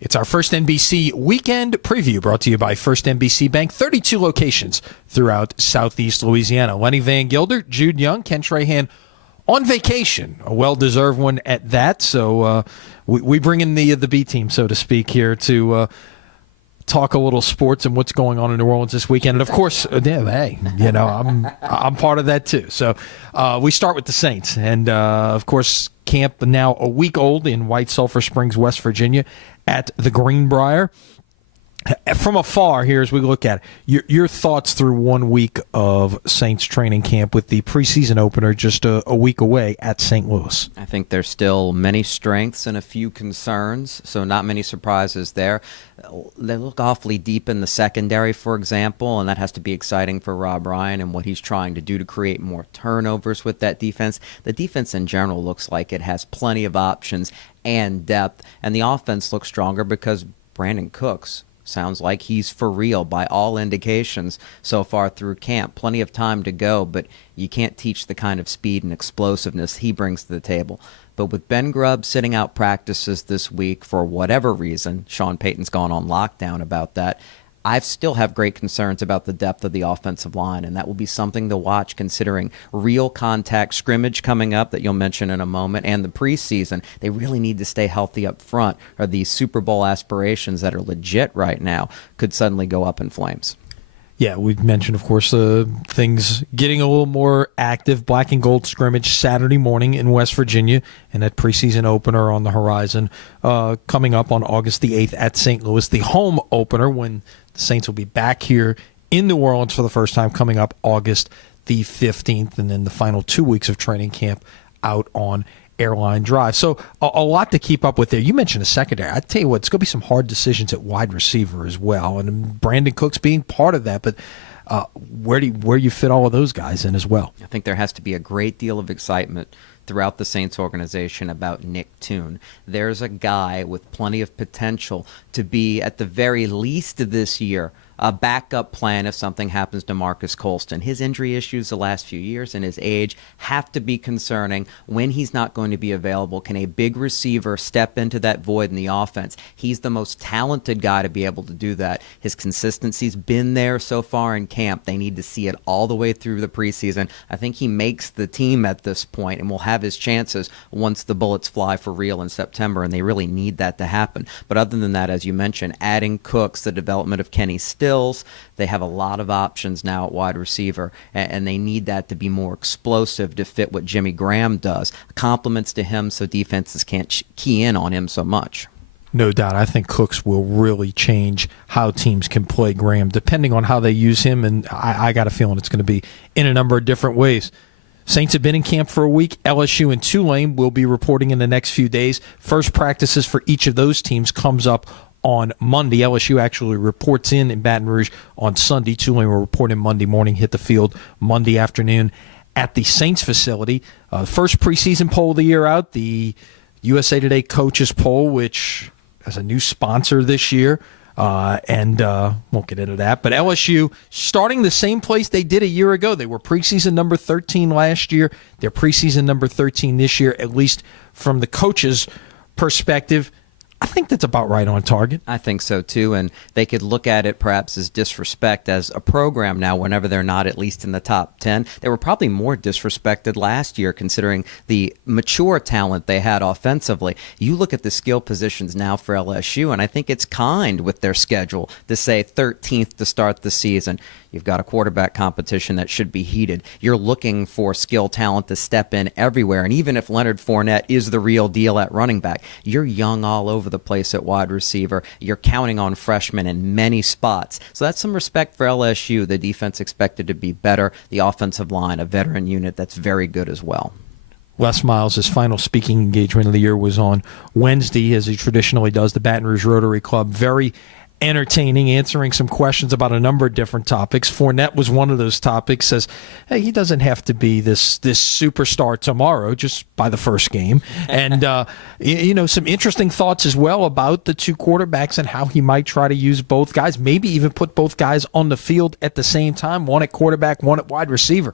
It's our first NBC weekend preview brought to you by First NBC Bank, 32 locations throughout Southeast Louisiana. Lenny Vangilder, Jude Young, Ken Trahan on vacation, a well-deserved one at that. So we bring in the B team, so to speak, here to talk a little sports and what's going on in New Orleans this weekend. And of course, hey, I'm part of that too. So we start with the Saints, and of course, camp now a week old in White Sulphur Springs, West Virginia, at the Greenbrier. From afar here, as we look at it, your thoughts through 1 week of Saints training camp with the preseason opener just a week away at St. Louis. I think there's still many strengths and a few concerns, so not many surprises there. They look awfully deep in the secondary, for example, and that has to be exciting for Rob Ryan and what he's trying to do to create more turnovers with that defense. The defense in general looks like it has plenty of options and depth, and the offense looks stronger because Brandon Cooks sounds like he's for real by all indications so far through camp. Plenty of time to go, but you can't teach the kind of speed and explosiveness he brings to the table. But with Ben Grubb sitting out practices this week for whatever reason, Sean Payton's gone on lockdown about that, I still have great concerns about the depth of the offensive line, and that will be something to watch considering real contact scrimmage coming up that you'll mention in a moment, and the preseason. They really need to stay healthy up front, or these Super Bowl aspirations that are legit right now could suddenly go up in flames. Yeah, we've mentioned, of course, things getting a little more active. Black and gold scrimmage Saturday morning in West Virginia, and that preseason opener on the horizon coming up on August the 8th at St. Louis. The home opener when the Saints will be back here in New Orleans for the first time coming up August the 15th, and then the final 2 weeks of training camp out on Airline Drive. So a lot to keep up with there. You mentioned a secondary. I tell you what, it's going to be some hard decisions at wide receiver as well, and Brandon Cooks being part of that. But where you fit all of those guys in as well? I think there has to be a great deal of excitement throughout the Saints organization about Nick Toon. There's a guy with plenty of potential to be, at the very least this year, a backup plan if something happens to Marcus Colston. His injury issues the last few years and his age have to be concerning. When he's not going to be available, can a big receiver step into that void in the offense? He's the most talented guy to be able to do that. His consistency's been there so far in camp. They need to see it all the way through the preseason. I think he makes the team at this point and will have his chances once the bullets fly for real in September, and they really need that to happen. But other than that, as you mentioned, adding Cooks, the development of Kenny Stills, they have a lot of options now at wide receiver, and they need that to be more explosive to fit what Jimmy Graham does. Compliments to him so defenses can't key in on him so much. No doubt. I think Cooks will really change how teams can play Graham, depending on how they use him, and I got a feeling it's going to be in a number of different ways. Saints have been in camp for a week. LSU and Tulane will be reporting in the next few days. First practices for each of those teams comes up on Monday. LSU actually reports in Baton Rouge on Sunday. Tulane will report in Monday morning, hit the field Monday afternoon at the Saints facility. First preseason poll of the year out, the USA Today Coaches Poll, which has a new sponsor this year. And won't get into that. But LSU starting the same place they did a year ago. They were preseason number 13 last year. They're preseason number 13 this year, at least from the coaches' perspective. I think that's about right on target. I think so, too, and they could look at it perhaps as disrespect as a program now whenever they're not at least in the top 10. They were probably more disrespected last year considering the mature talent they had offensively. You look at the skill positions now for LSU, and I think it's kind with their schedule to say 13th to start the season. You've got a quarterback competition that should be heated. You're looking for skill talent to step in everywhere. And even if Leonard Fournette is the real deal at running back, you're young all over the place at wide receiver. You're counting on freshmen in many spots. So that's some respect for LSU. The defense expected to be better. The offensive line, a veteran unit that's very good as well. Les Miles' final speaking engagement of the year was on Wednesday, as he traditionally does, the Baton Rouge Rotary Club. Very entertaining, answering some questions about a number of different topics. Fournette was one of those topics. Says, hey, he doesn't have to be this superstar tomorrow, just by the first game. And some interesting thoughts as well about the two quarterbacks and how he might try to use both guys, maybe even put both guys on the field at the same time, one at quarterback, one at wide receiver.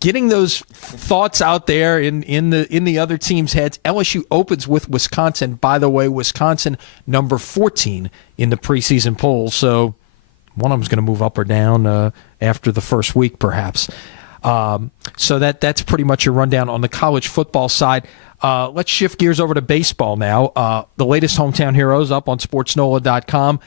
getting those thoughts out there in the other team's heads. LSU opens with Wisconsin. By the way, Wisconsin number 14 in the preseason poll. So one of them's going to move up or down after the first week, perhaps. So that's pretty much your rundown on the college football side. Let's shift gears over to baseball now. The latest Hometown Heroes up on sportsnola.com.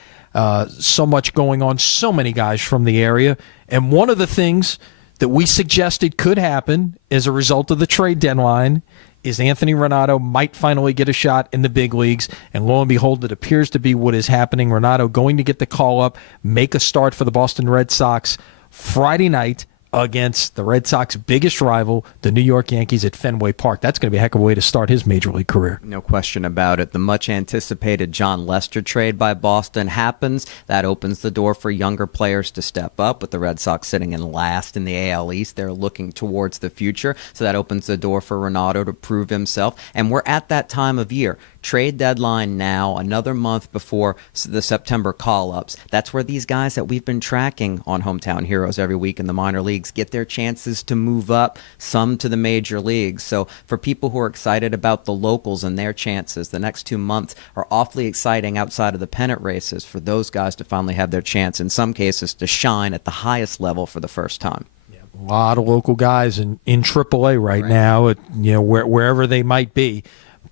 So much going on, so many guys from the area. And one of the things that we suggested could happen as a result of the trade deadline is Anthony Renato might finally get a shot in the big leagues. And lo and behold, it appears to be what is happening. Renato going to get the call up, make a start for the Boston Red Sox Friday night against the Red Sox biggest rival, the New York Yankees at Fenway Park. That's going to be a heck of a way to start his major league career. No question about it. The much anticipated John Lester trade by Boston happens. That opens the door for younger players to step up. With the Red Sox sitting in last in the AL East, they're looking towards the future. So that opens the door for Renato to prove himself. And we're at that time of year. Trade deadline now, another month before the September call-ups. That's where these guys that we've been tracking on Hometown Heroes every week in the minor leagues get their chances to move up, some to the major leagues. So for people who are excited about the locals and their chances, the next 2 months are awfully exciting outside of the pennant races for those guys to finally have their chance, in some cases to shine at the highest level for the first time. A lot of local guys in AAA right now, wherever they might be.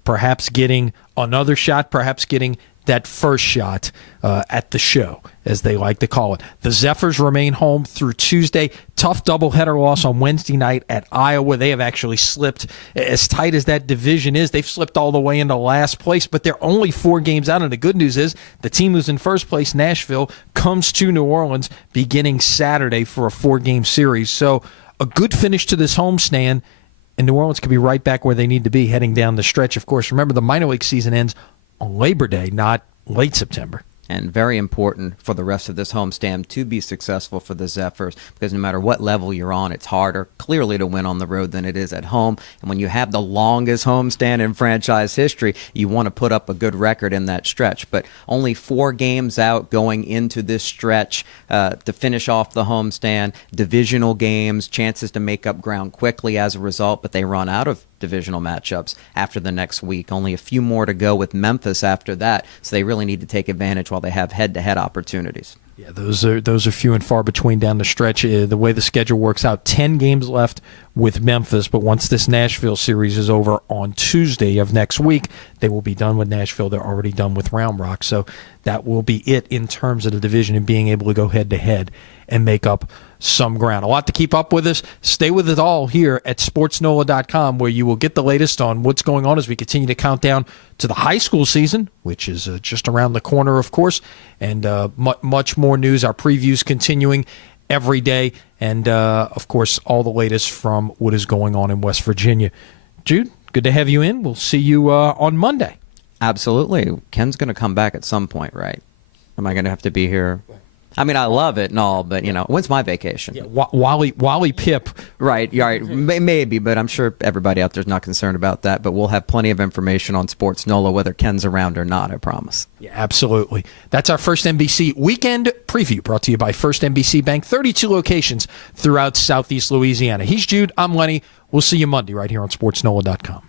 Perhaps getting another shot, perhaps getting that first shot at the show, as they like to call it. The Zephyrs remain home through Tuesday. Tough doubleheader loss on Wednesday night at Iowa. They have actually slipped, as tight as that division is, they've slipped all the way into last place, but they're only 4 games out. And the good news is the team who's in first place, Nashville, comes to New Orleans beginning Saturday for a 4-game series. So a good finish to this homestand. And New Orleans could be right back where they need to be heading down the stretch. Of course, remember the minor league season ends on Labor Day, not late September. And very important for the rest of this homestand to be successful for the Zephyrs, because no matter what level you're on, it's harder, clearly, to win on the road than it is at home. And when you have the longest homestand in franchise history, you want to put up a good record in that stretch. But only 4 games out going into this stretch to finish off the homestand, divisional games, chances to make up ground quickly as a result, but they run out of divisional matchups after the next week. Only a few more to go with Memphis after that, so they really need to take advantage while they have head-to-head opportunities. Yeah, those are few and far between down the stretch. The way the schedule works out, 10 games left with Memphis, but once this Nashville series is over on Tuesday of next week, they will be done with Nashville. They're already done with Round Rock, so that will be it in terms of the division and being able to go head-to-head and make up some ground. A lot to keep up with us. Stay with it all here at sportsnola.com, where you will get the latest on what's going on as we continue to count down to the high school season, which is just around the corner, of course, and much more news. Our previews continuing every day, and, of course, all the latest from what is going on in West Virginia. Jude, good to have you in. We'll see you on Monday. Absolutely. Ken's going to come back at some point, right? Am I going to have to be here? I mean, I love it and all, but, when's my vacation? Yeah, Wally Pip. Right, maybe, but I'm sure everybody out there's not concerned about that. But we'll have plenty of information on Sports NOLA, whether Ken's around or not, I promise. Yeah, absolutely. That's our First NBC Weekend Preview, brought to you by First NBC Bank, 32 locations throughout Southeast Louisiana. He's Jude, I'm Lenny. We'll see you Monday right here on sportsnola.com.